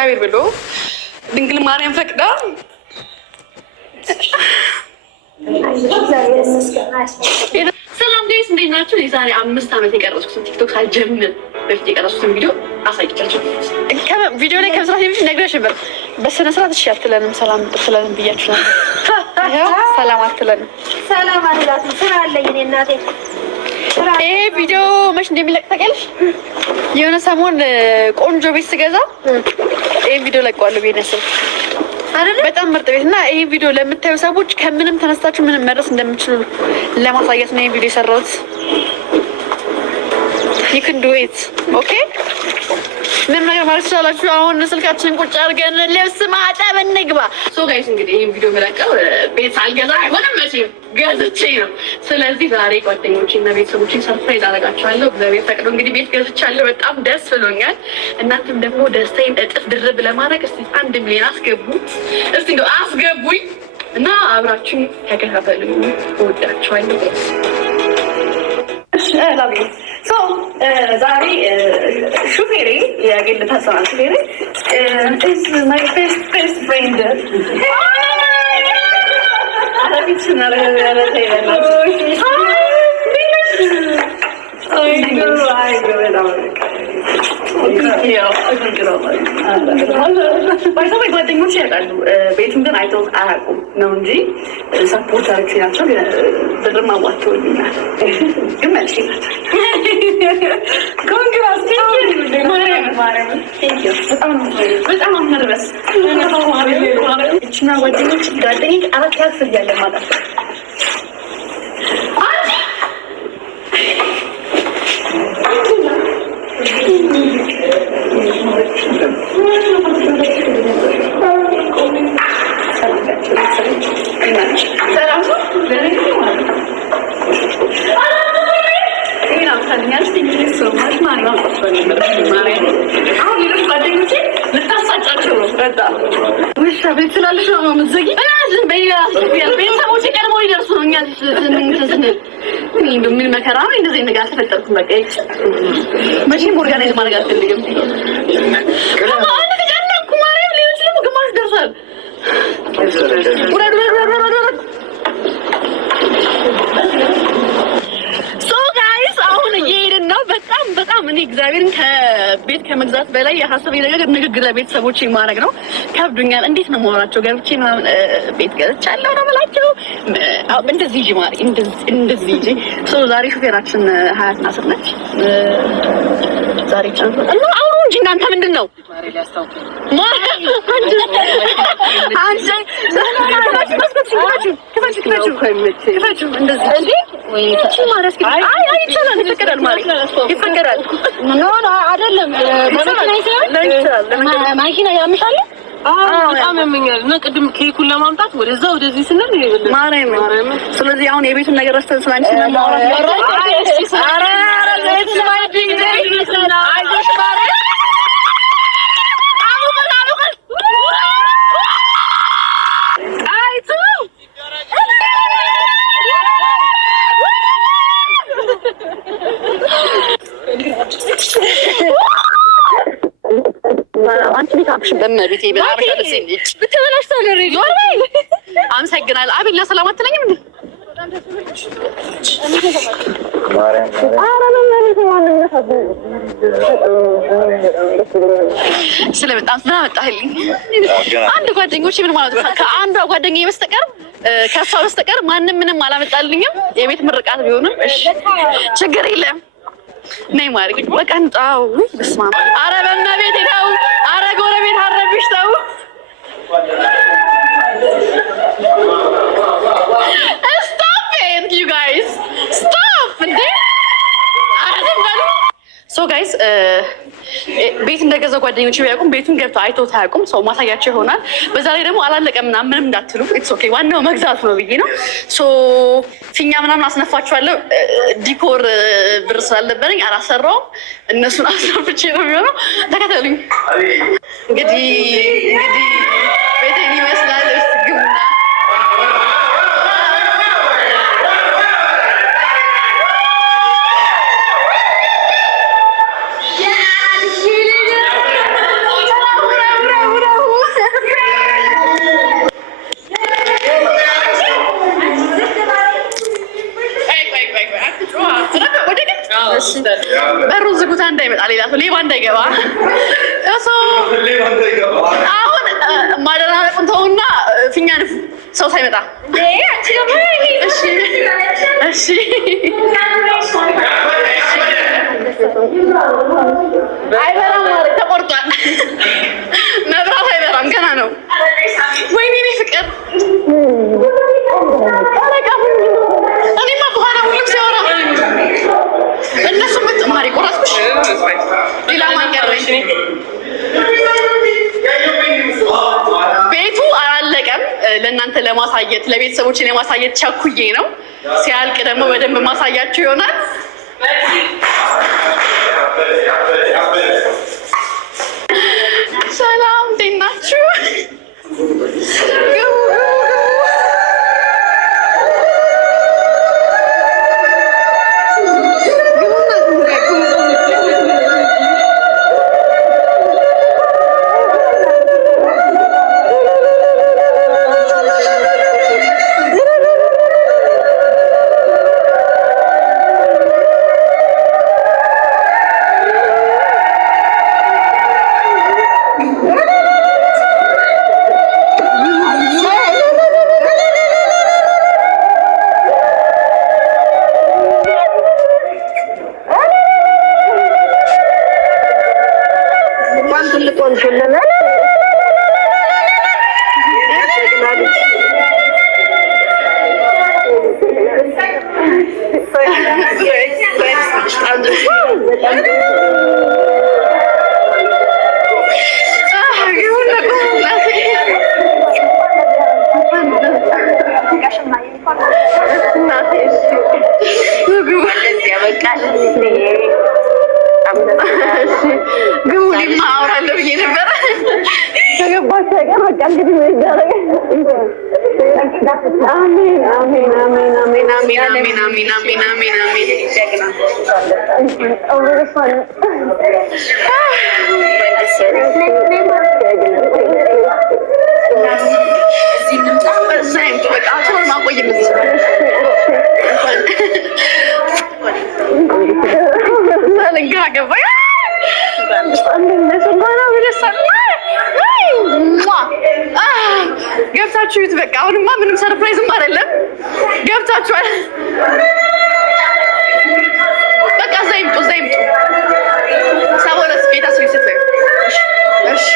እግዚአብሔር ብሎ ድንግል ማርያም ፈቅዳ ሰላም ዴስ እንዴት ናችሁ? የዛሬ 5 ዓመት የቀረጽኩትን ቲክቶክ ሳልጀምር በፊት የቀረጽኩትን ቪዲዮ አሳይቻችሁ ቪዲዮ ላይ ከመስራት በፊት ነግሬሽ ነበር። በስነ ስርዓት እሺ አትለንም፣ ሰላም ጥፍለን ብያችሁ ነበር። ይኸው ሰላም አትለንም። ሰላም አላት ስራ አለኝ እኔ እናቴ። ይሄ ቪዲዮ መች እንደሚለቅ ታውቂያለሽ? የሆነ ሰሞን ቆንጆ ቤት ስገዛ ይሄ ቪዲዮ ለቀዋለሁ ቤተሰብ አይደል? በጣም ምርጥ ቤት እና ይሄ ቪዲዮ ለምታዩ ሰዎች ከምንም ተነስታችሁ ምንም መድረስ እንደምትችሉ ለማሳየት ነው ይሄ ቪዲዮ የሰራሁት። you can do it okay ምን ነገር ማለት ይችላልችሁ? አሁን ስልካችንን ቁጭ አድርገን ልብስ ማጠብ እንግባ። ሶ ጋይስ እንግዲህ ይሄን ቪዲዮ መለቀው ቤት ሳልገዛ አይሆንም መቼም ገዝቼ ነው። ስለዚህ ዛሬ ጓደኞቼና ቤተሰቦቼን ሰርፕራይዝ አደርጋቸዋለሁ። እግዚአብሔር ፈቅዶ እንግዲህ ቤት ገዝቻለሁ። በጣም ደስ ብሎኛል። እናንተም ደግሞ ደስታዬን እጥፍ ድርብ ለማድረግ እስቲ 1 ሚሊዮን አስገቡት። እስቲ እንደው አስገቡኝ እና አብራችሁን ተከታተሉ። እወዳችኋለሁ። እሺ ላቪ ዛሬ ሹፌሬ የግል ተሰማ ሹፌሬ is my best friend ጓደኞች ያውቃሉ። ቤቱን ግን አይተው አያውቁም ነው እንጂ ሰፖርተሮች ናቸው። ብርም አዋጥተውልኛል። ግን መልሼ ናቸው። በጣም አመርበስ እችና ጓደኞች ጓደኞች 4 ያክፍል እያለ ማለት ነው። ቤት ስላለሽ ነው የምትዘጊ? ቤተሰቦቼ ቀድመው ሊደርሱ ነው። እኛ ስንል ምን መከራ ነው። እንደዚህ ነገር አልተፈጠርኩም። በቃ መቼም ኦርጋናይዝ ማድረግ አልፈልግም። ተጨነቅኩ ማርያም። ሌሎች ደግሞ ግማሽ ደርሷል። በጣም እኔ እግዚአብሔርን ከቤት ከመግዛት በላይ የሀሳብ ነገር ንግግር ለቤተሰቦቼ ማድረግ ነው። ከብዱኛል። እንዴት ነው ማወራቸው? ገብቼ ምናምን ቤት ገዝቻለሁ ነው የምላቸው። እንደዚህ ሂጂ ማሪ፣ እንደዚህ ሂጂ። ዛሬ ሹፌራችን ሀያት ናስር ነች። ዛሬ እና አውሩ እንጂ እናንተ ምንድን ነው ይፈቀዳል። አይደለም ማኪና ያምሻል። በጣም ያመኛል እና ቅድም ኬኩን ለማምጣት ወደዛ ወደዚህ ስንል ማርያም። ስለዚህ አሁን የቤቱን ነገር ረስተን ስላንቺ ነው አንቺ ቤታሽ በመቤቴ በአብሻ ደስልኝ ብትበላሽታለ ሬዲ አመሰግናለሁ። አቤል ለሰላም አትለኝም እንዴ? ስለመጣም ስለመጣልኝ አንድ ጓደኞቼ ምን ማለት ነው ከአንዷ ጓደኛዬ በስተቀር ከሷ በስተቀር ማንም ምንም አላመጣልኝም። የቤት ምርቃት ቢሆንም እሺ ችግር የለም። ነይ ማሪ በቃ እንጣው። በስመ አብ ኧረ በእናትህ ተው። ኧረ ጎረቤት አረብሽ ተው። Stop it you guys stop እንዴ! ሶ ጋይስ ቤት እንደገዛ ጓደኞቼ ቢያውቁም ቤቱን ገብተው አይተውት አያውቁም። ሰው ማሳያቸው ይሆናል። በዛ ላይ ደግሞ አላለቀም ምናምን ምንም እንዳትሉ ኢትስ ኦኬ። ዋናው መግዛት ነው ብዬ ነው። ሶ ፊኛ ምናምን አስነፋችኋለሁ። ዲኮር ብር ስላልነበረኝ አላሰራውም። እነሱን አስነፍቼ ነው የሚሆነው። ተከተሉኝ። እንግዲህ ቤቴን ይመስላል። ግቡና እንዳይገባ እሱ አሁን ማደራረቁን ተውና ፊኛ ንፉ ሰው ሳይመጣ። እሺ አይበራም፣ ተቆርጧል። መብራት አይበራም፣ ገና ነው። ወይኔ እኔ ፍቅር እኔማ በኋላ ሁሉም ሲያወራ እነሱ ምትማሪ ቆራጥኩሽ። ሌላ ማንቀረኝ ቤቱ አላለቀም። ለእናንተ ለማሳየት ለቤተሰቦች ለማሳየት ቸኩዬ ነው። ሲያልቅ ደግሞ በደንብ ማሳያችሁ ይሆናል። ሰላም፣ እንዴት ናችሁ? ግቡ አውራለሁ ብዬ ነበረ። ከገባችሁ አይቀር በቃ እንግዲህ ወይ ይደረግ። አሜን አሜን አሜን አሜን አሜን አሜን አሜን አሜን አሜን አሜን። ገብታችሁ ይሁት በቃ አሁንማ ምንም ሰርፕራይዝም አይደለም። ገብታችኋል። በቃ እዛ ይምጡ፣ እዛ ይምጡ። ሰቦለስ ቤታ ስሪስት ነው። እሺ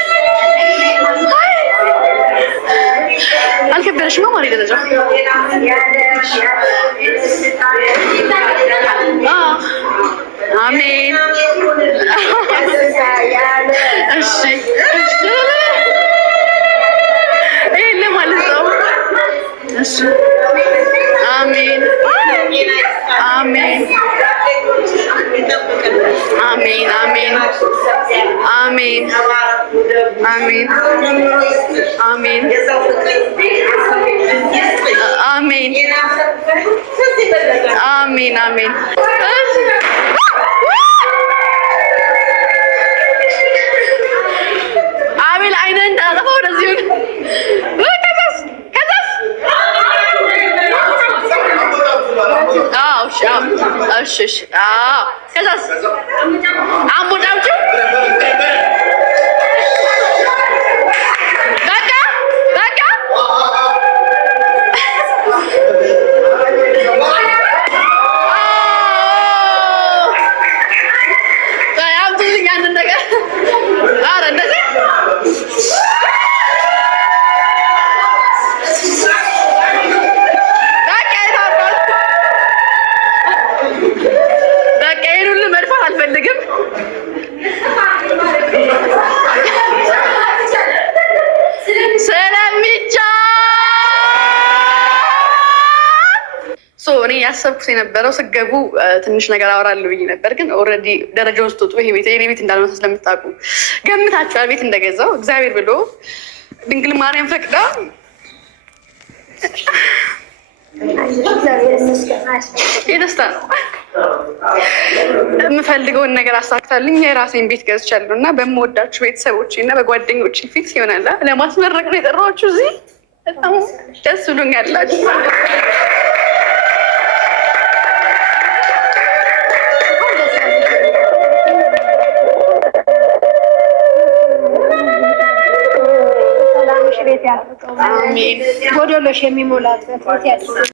አልከበደሽማ ማሪ ደረጃ አሜን። እሺ እሺ አሜን አሜን አሜን አሜን አሜን አሜን አሜን አሜን አሜን አሜን። አቤል አይነን እንዳጠፋው ወደዚህ እሺ ከዛስ አሞት አውጪው። በቃ በቃ አምጡልኝ ያንን ነገር። ኧረ እንደዚህ አልፈልግም። እኔ ያሰብኩት የነበረው ስገቡ ትንሽ ነገር አወራለሁ ብዬ ነበር፣ ግን ኦልሬዲ ደረጃ ውስጥ ወጡ። ይሄ ቤት የኔ ቤት እንዳልሆነ ስለምታውቁ ገምታችኋል። ቤት እንደገዛው እግዚአብሔር ብሎ ድንግል ማርያም ፈቅዳ የደስታ ነው። የምፈልገውን ነገር አሳክታልኝ የራሴን ቤት ገዝቻለሁ እና በምወዳችሁ ቤተሰቦች እና በጓደኞች ፊት ይሆናል ለማስመረቅ ነው የጠራኋችሁ። እዚህ በጣም ደስ ብሎኛላችሁ። ቤት ያድርገው። ጎደሎሽ የሚሞላበት ቤት ያድርገው።